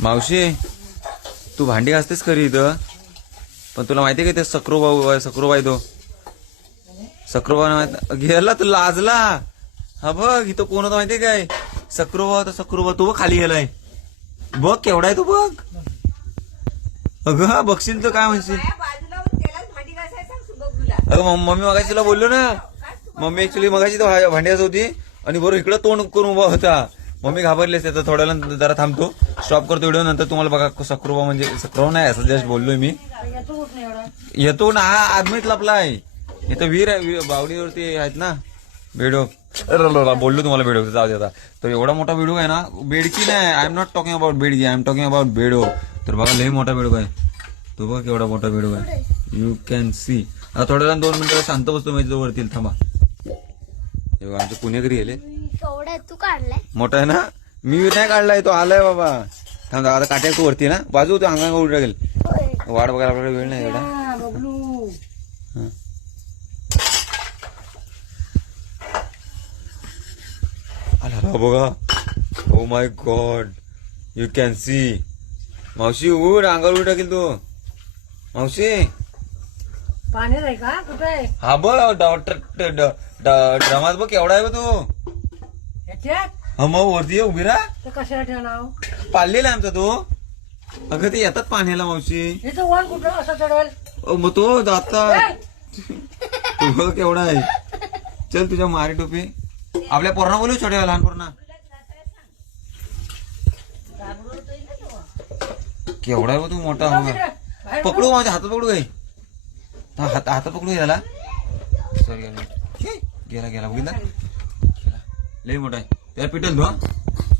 मावशी तू भांडी घासतेस खरी इथं, पण तुला माहितीये का ते सक्रोबा आहे तो सक्रोबा गेला तू लाजला. हा बघ इथं कोण होता माहितीये काय, सक्रोबा होता. सक्रोबा तो बघ खाली गेलाय, बघ केवढा आहे तो बघ. अगं बघशील तर काय म्हणशील. अगं मम्मी मगाशी तुला बोललो ना, मम्मी ऍक्च्युली मगाशी तो भांडी घासत होती आणि बरोबर इकडं तोंड करून उभा होता. मम्मी घाबरलीच त्याचा थोड्या वेळा जरा थांबतो, स्टॉप करतो व्हिडिओ, नंतर तुम्हाला बघा सक्रोबा म्हणजे सक्रोबा नाही असं जस्ट बोललोय मी. येतो ना हा आदमीत लपलाय इथं, वीर आहे बावडीवरती आहेत ना बेडो. बोललो तुम्हाला बेडो, जाऊ दे आता. तर एवढा मोठा बेडो आहे ना, बेडकी नाही, I am not talking about बेडकी, आय एम टॉकिंग अबाउट बेडो. तर बघा लय मोठा बेडो आहे तो, बघ एवढा मोठा बेडो आहे, यू कॅन सी. आता थोड्या वेळा 2 मिनिटं शांत बसतो मी वरती. थांबा आमचे पुणेकरी गेले. तू काढलाय मोठा आहे ना, मी नाही काढलाय, तो आलाय बाबा. थांब आता काट्या तू वरती ना, बाजू तो अंगांगा उलट गेल. वाट बघायला आपल्याला वेळ नाही एवढा. आला बघा, oh my God, you can see. मावशी उठ, अंगावर उलट टाकेल तो. मावशी पाण्यात आहे का, कुठे आहे? हा बघ ड्रामात बघ केवढा आहे बघ तो. ह्याच्यात हा मग वरती ये, उभी राहा. ते कशाला ठेवणार? पाळलेला आहे आमचा तो. अगं ते येतात पाण्याला मावशी. हे तर वन कुठं असं चढेल? मग तो जाता तू बघ केवढा आहे. चल तुझ्या मारी टोपी आपल्या पोरांना बोलू, छोट्या लहान पोरांना. केवढा आहे बघ तू मोठा. हो पकडू माझ्या हातात पकडू काय, हातात पकडू याला. सॉरी गेला बघितला, लय मोठा आहे त्याला पिटल तू.